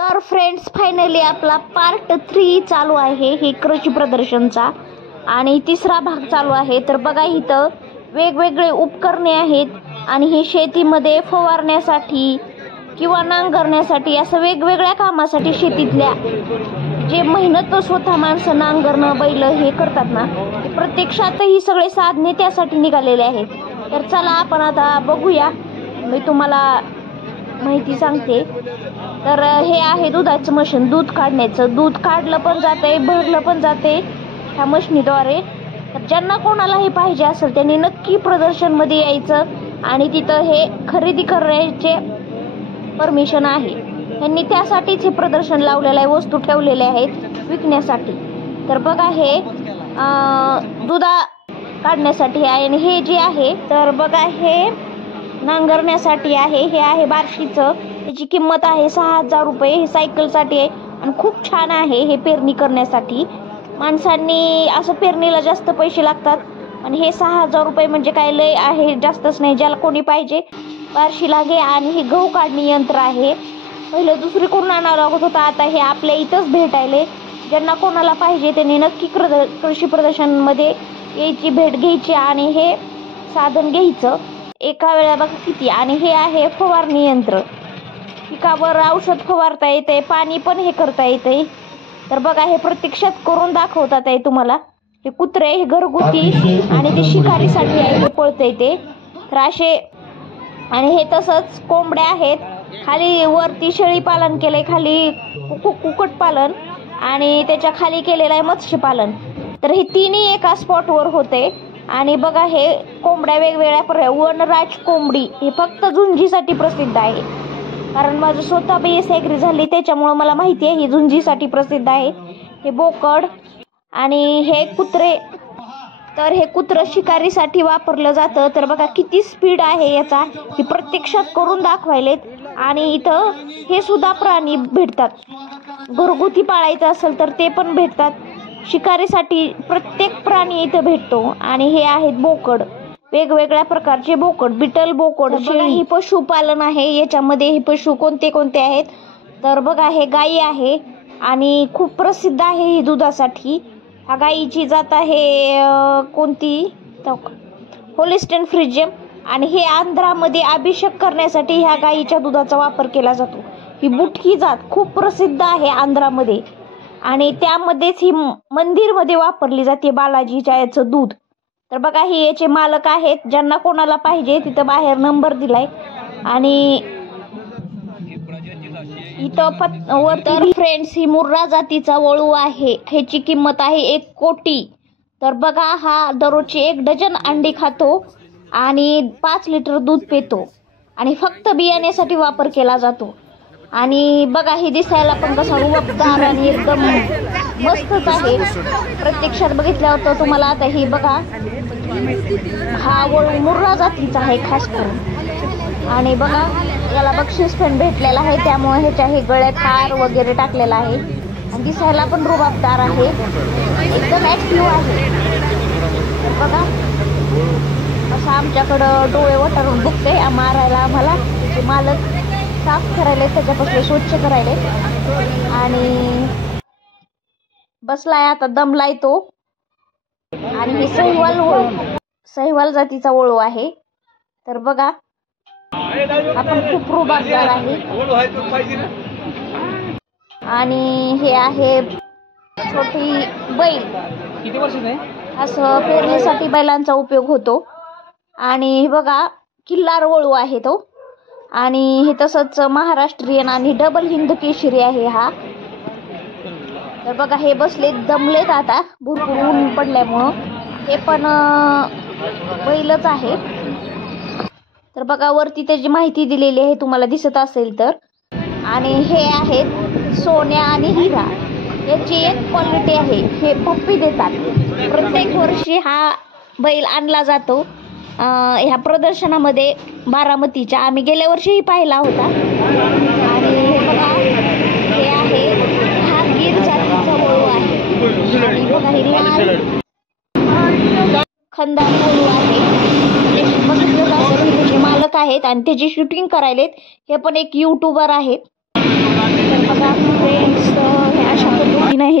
तर friends finally आपला part 3 चालू आहे हे कृषी प्रदर्शनचा आणि तिसरा भाग चालू आहे। तर बघा इथं वेगवेगळे उपकरणे आहेत आणि हे शेतीमध्ये फवारण्यासाठी किंवा नांगरण्यासाठी असं वेगवेगळ्या कामासाठी शेतीतल्या जे मेहनत स्वतः माणसं नांगरणं बैल हे करतात ना, प्रत्यक्षात ही सगळे साधने त्यासाठी निघालेले आहेत। तर चला आपण आता बघूया, मी तुम्हाला माहिती सांगते। तर हे आहे दुधाचं मशीन, दूध काढण्याचं, दूध काढलं पण जाते भरलं पण जाते ह्या मशीनीद्वारे। तर ज्यांना कोणालाही पाहिजे असेल त्यांनी नक्की प्रदर्शनमध्ये यायचं आणि तिथं हे खरेदी करण्याचे परमिशन आहे। त्यांनी त्यासाठीच हे प्रदर्शन लावलेलं आहे, वस्तू ठेवलेल्या आहेत विकण्यासाठी। तर बघा हे दुधा काढण्यासाठी आहे आणि हे जे आहे तर बघा हे नांगरण्यासाठी आहे। हे आहे बार्शीचं, त्याची किंमत आहे 6000 रुपये। हे सायकलसाठी आहे आणि खूप छान आहे हे पेरणी करण्यासाठी। माणसांनी असं पेरणीला जास्त पैसे लागतात आणि हे 6000 रुपये म्हणजे काय लय आहे, जास्तच नाही। ज्याला कोणी पाहिजे बार्शीला घे। आणि हे गहू काढणी यंत्र आहे, पहिलं दुसरी कोण आणावं लागत होतं, आता हे आपल्या इथंच भेटायले। ज्यांना कोणाला पाहिजे त्यांनी नक्की कृषी प्रदर्शनमध्ये यायची, भेट घ्यायची आणि हे साधन घ्यायचं एका वेळा। बघा किती, आणि हे आहे फवारणी यंत्र, पिकावर औषध फवारता येते, पाणी पण हे करता येते। तर बघा हे प्रत्यक्षात करून दाखवतात आहे तुम्हाला। हे कुत्रे हे घरगुती आणि ते शिकारीसाठी आहे, हे पळते ते। तर असे आणि हे तसंच कोंबड्या आहेत, खाली वरती शेळी पालन केलंय, खाली कुक्कुट पालन आणि त्याच्या खाली केलेलं आहे मत्स्यपालन। तर हे तिन्ही एका स्पॉटवर होते। आणि बघा हे कोंबड्या वेगवेगळ्या प्रकार, वनराज कोंबडी हे फक्त झुंजीसाठी प्रसिद्ध आहे, कारण माझं स्वतः BS ॲग्री झाली त्याच्यामुळं मला माहिती आहे ही झुंजीसाठी प्रसिद्ध आहे। हे बोकड आणि हे कुत्रे, तर हे कुत्रं शिकारीसाठी वापरलं जातं। तर बघा किती स्पीड आहे याचा, हे प्रत्यक्षात करून दाखवायलेत। आणि इथं हे सुद्धा प्राणी भेटतात, घरगुती पाळायचं असेल तर ते पण भेटतात, शिकारीसाठी प्रत्येक प्राणी इथं भेटतो। आणि हे आहेत बोकड, वेगवेगळ्या प्रकारचे बोकड, बिटल बोकड, शेळी। ही पशुपालन आहे, याच्यामध्ये हे पशु कोणते कोणते आहेत तर बघा हे गाई आहे आणि खूप प्रसिद्ध आहे ही दुधासाठी। ह्या गाईची जात आहे कोणती, होलिस्टीन फ्रिजियन। आणि हे आंध्रामध्ये अभिषेक करण्यासाठी ह्या गाईच्या दुधाचा वापर केला जातो। ही बुटकी जात खूप प्रसिद्ध आहे आंध्रामध्ये आणि त्यामध्येच ही मंदिरमध्ये वापरली जाते बालाजीच्या याचं दूध। तर बघा हे याचे मालक आहेत, ज्यांना कोणाला पाहिजे तिथं बाहेर नंबर दिलाय आणि इथं वरती। फ्रेंड्स ही मुर्रा जातीचा वळू आहे, ह्याची किंमत आहे 1 कोटी। तर बघा हा दररोजची 1 डझन अंडी खातो आणि 5 लिटर दूध पितो आणि फक्त बियाण्यासाठी वापर केला जातो। आणि बघा हे दिसायला पण कसा रुबाबदार आणि एकदम मस्तच आहे, प्रत्यक्षात बघितल्यावर तर तुम्हाला। आता हे बघा हा वळू मुर्रा जातीचा आहे खास करून। आणि बघा याला बक्षीस पण भेटलेला आहे, त्यामुळे ह्याच्या हे गळ्यात हार वगैरे टाकलेला आहे आणि दिसायला पण रुबाबदार आहे, एकदम ॲक्टिव्ह आहे। तर बघा असं आमच्याकडं डोळे वटारून बघते मारायला आम्हाला। त्याचे मालक साफ करायले, त्याच्यापासून स्वच्छ करायले आणि बसलाय आता, दमलाय तो। आणि हे सहिवाल जातीचा वळू आहे। तर बघा आपण खूप रुबाबदार आहे। आणि हे आहे छोटी बैल, किती वर्ष असं पेरणीसाठी बैलांचा उपयोग होतो। आणि हे बघा किल्लार वळू आहे तो। आणि हे तसंच महाराष्ट्रीयन आणि डबल हिंद केशरी आहे हा। तर बघा हे बसले दमलेत आता, भरपूर ऊन पडल्यामुळं, हे पण बैलच आहे। तर बघा वरती त्याची माहिती दिलेली आहे, तुम्हाला दिसत असेल तर। आणि हे आहेत सोन्या आणि हिरा, याची एक क्वालिटी आहे, हे पप्पी देतात। प्रत्येक वर्षी हा बैल आणला जातो ह्या प्रदर्शनामध्ये बारामतीच्या, आम्ही गेल्या वर्षीही पाहिला होता। आणि हे बघा हे आहे हा गीर जातीचा वळू आहे आणि बघा हे लाल खंदार वळू आहे, बघितलं असेल त्याचे मालक आहेत आणि त्याची शूटिंग करायलेत, हे पण एक यूट्यूबर आहेत। तर बघा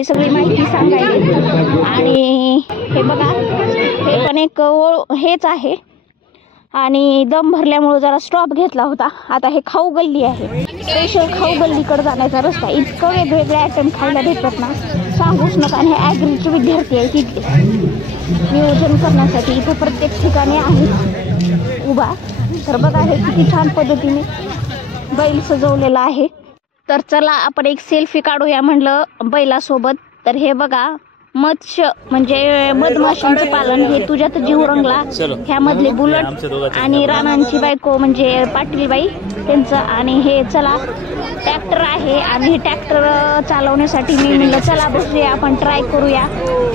हे सगळी माहिती सांगायला. आणि हे बघा, हे पण एक हेच आहे. आणि दम भरल्यामुळे जरा स्टॉप घेतला होता. आता हे खाऊ गल्ली आहे, स्पेशल खाऊ गल्लीकडे जाण्याचा रस्ता. इतकं वेगवेगळे आयटम खायला भेटतात ना, सांगूच नका. आणि हे ॲग्रीचे विद्यार्थी आहेत तिथले, नियोजन करण्यासाठी इथं प्रत्येक ठिकाणी आहे उभा. तर बघा हे किती छान पद्धतीने बैल सजवलेला आहे. तर चला आपण एक सेल्फी काढूया म्हणलं बैलासोबत. तर हे बघा, मत्स्य म्हणजे मधमाशांचं पालन, हे तुझ्यात जीव रंगला ह्यामधले बुलट आणि राणांची बायको म्हणजे पाटीलबाई त्यांचं. आणि हे चला ट्रॅक्टर आहे. आणि हे ट्रॅक्टर चालवण्यासाठी मी म्हणलं चला बसूया, आपण ट्राय करूया.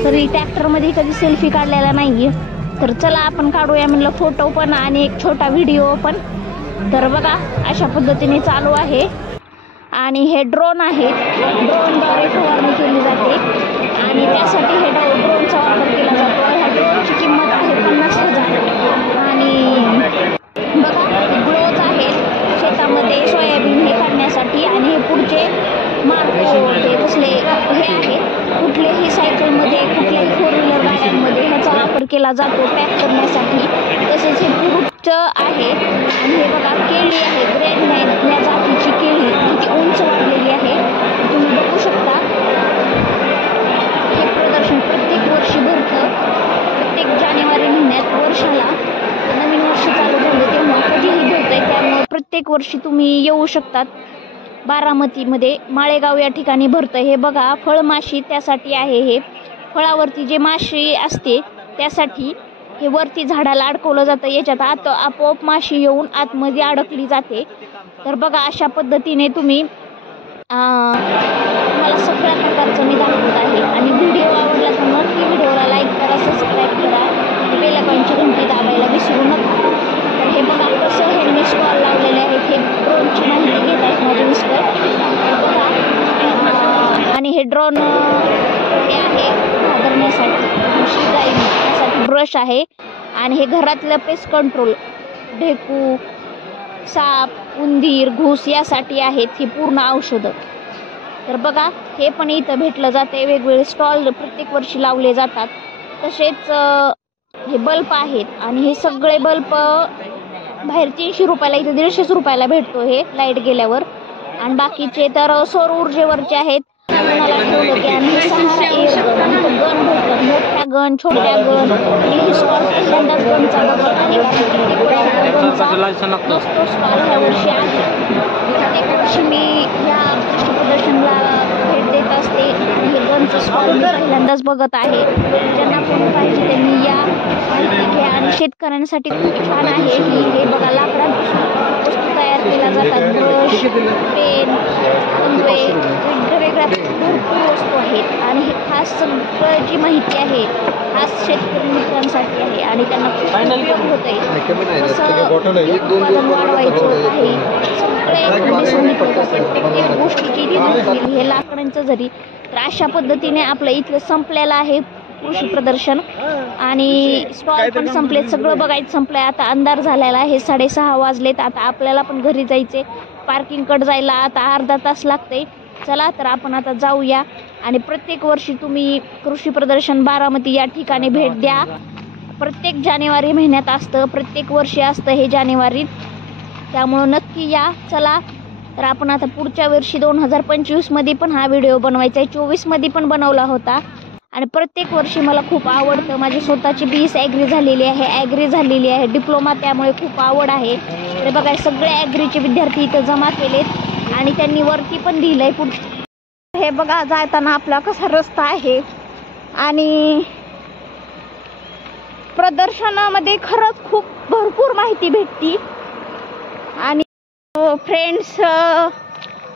तरी ट्रॅक्टरमध्ये कधी सेल्फी काढलेला नाही आहे, तर चला आपण काढूया म्हणलं फोटो पण आणि एक छोटा व्हिडिओ पण. तर बघा अशा पद्धतीने चालू आहे. आणि हे ड्रोन आहे, ड्रोनद्वारे फवारणी केली जाते आणि त्यासाठी हे ड्रोनचा वापर केला जातो. ह्या ड्रोनची किंमत आहे 50,000. आणि बघा ग्लोव्ज आहेत शेतामध्ये सोयाबीन हे काढण्यासाठी. आणि हे पुढचे मार्को हे कसले हे आहेत, कुठल्याही सायकलमध्ये कुठल्याही 4 व्हीलर गाड्यांमध्ये ह्याचा वापर केला जातो पॅक करण्यासाठी. तसेच हे फ्रूट आहे. आणि हे बघा केळी आहे, ग्रँड या जातीची केळी किती उंच वाढलेली आहे तुम्ही बघू शकता. हे प्रदर्शन प्रत्येक वर्षी भरतं, प्रत्येक जानेवारी महिन्यात. वर्षाला नवीन वर्ष चालू झालं तेव्हा कधीही भरतंय, त्यामुळे प्रत्येक वर्षी तुम्ही येऊ शकतात. बारामतीमध्ये माळेगाव या ठिकाणी भरतं. हे बघा फळमाशी त्यासाठी आहे. हे फळावरती जे माशी असते त्यासाठी हे वरती झाडाला अडकवलं जातं. याच्यात आपोआप माशी येऊन आतमध्ये अडकली जाते. तर बघा अशा पद्धतीने तुम्ही तुम्हाला सगळ्या प्रकारचं मी दाखवत आहे. आणि व्हिडिओ आवडला तर नक्की व्हिडिओला लाईक करा, सबस्क्राईब करा, बेल आयकॉनची घंटी दाबायला विसरू नका. तर हे बघा कसं ह्यांनी स्टॉल लावलेले आहेत. हे ड्रोनची माहिती घेत आहेत माझे मिस्टर. बघा आणि हे ड्रोन हे आहे घाबरण्यासाठी, त्यासाठी ब्रश आहे. आणि हे घरातलं पेस्ट कंट्रोल, ढेकू, साप, उंदीर, घूस यासाठी आहेत ही पूर्ण औषधं. तर बघा हे पण इथं भेटलं जाते. वेगवेगळे स्टॉल प्रत्येक वर्षी लावले जातात. तसेच हे बल्ब आहेत. आणि हे सगळे बल्ब बाहेर 300 रुपयाला, इथं 150 रुपयाला भेटतो हे लाईट गेल्यावर. आणि बाकीचे तर सौर ऊर्जेवरचे आहेत. कोणाला ठेवलं की. आणि हे सहारा एअर गन, गन भेटतात, मोठ्या गन, छोट्या गन. हे स्टॉल पहिल्यांदाच गनचा बघत आहे, कारण गनचा नसतो स्टॉल ह्या वर्षी आहे. प्रत्येक वर्षी मी ह्या कृषी प्रदर्शनला भेट देत असते. आणि हे गनचं स्टॉल मी पहिल्यांदाच बघत आहे. ज्यांना कोणी पाहिजे त्यांनी या, माहिती घ्या. आणि शेतकऱ्यांसाठी खूप छान आहे ही. हे बघा लाकडापासून वस्तू तयार केल्या जातात, ब्रश, पेन, कंगवे, वेगवेगळ्या भरपूर वस्तू आहेत. आणि हे खास सगळं जी माहिती आहे खास शेतकरी मित्रांसाठी आहे आणि त्यांना खूप उपयोग होत आहे. कसं उत्पादन वाढवायचं आहे सगळे प्रत्येक गोष्टीची दिली हे लाकडांचं जरी. तर अशा पद्धतीने आपलं इथलं संपलेलं आहे कृषी प्रदर्शन. आणि स्टॉल पण संपलेत, सगळं बघायचं संपलंय. आता अंधार झालेला आहे, 6:30 वाजलेत. आता आपल्याला पण घरी जायचे, पार्किंगकडे जायला आता अर्धा तास लागते. चला तर आपण आता जाऊया. आणि प्रत्येक वर्षी तुम्ही कृषी प्रदर्शन बारामती या ठिकाणी भेट द्या. प्रत्येक जानेवारी महिन्यात असतं, प्रत्येक वर्षी असतं हे जानेवारीत, त्यामुळं नक्की या. चला तर आपण आता पुढच्या वर्षी 2025 मध्ये पण हा व्हिडिओ बनवायचा आहे, 24 मध्ये पण बनवला होता. आणि प्रत्येक वर्षी मला खूप आवडतं. माझी स्वतःची BS ॲग्री झालेली आहे, ॲग्री झालेली आहे, डिप्लोमा, त्यामुळे खूप आवड आहे. तर बघा सगळे ॲग्रीचे विद्यार्थी इथं जमा केलेत आणि त्यांनी वरती पण लिहिलंय पुढे. हे बघा जाताना आपला कसा रस्ता आहे. आणि प्रदर्शनामध्ये खरंच खूप भरपूर माहिती भेटती. आणि फ्रेंड्स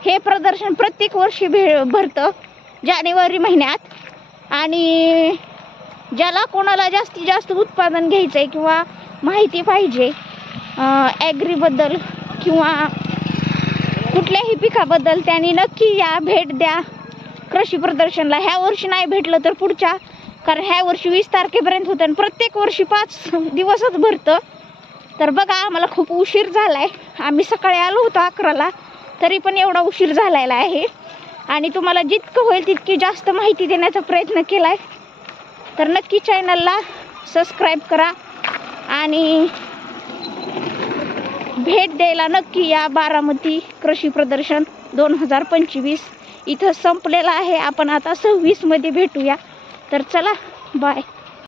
हे प्रदर्शन प्रत्येक वर्षी भरतं जानेवारी महिन्यात. आणि ज्याला कोणाला जास्तीत जास्त उत्पादन घ्यायचं आहे किंवा माहिती पाहिजे ॲग्रीबद्दल किंवा कुठल्याही पिकाबद्दल, त्यांनी नक्की या, भेट द्या कृषी प्रदर्शनला. ह्या वर्षी नाही भेटलं तर पुढच्या, कारण ह्या वर्षी 20 तारखेपर्यंत होतं आणि प्रत्येक वर्षी 5 दिवसच भरतं. तर बघा आम्हाला खूप उशीर झाला आहे. आम्ही सकाळी आलो होतो 11ला, तरी पण एवढा उशीर झालेला आहे. आणि तुम्हाला जितकं होईल तितकी जास्त माहिती देण्याचा प्रयत्न केला आहे. तर नक्की चॅनलला सबस्क्राईब करा आणि भेट द्यायला नक्की या. बारामती कृषी प्रदर्शन 2025 इथं संपलेलं आहे. आपण आता 26 मध्ये भेटूया. तर चला बाय.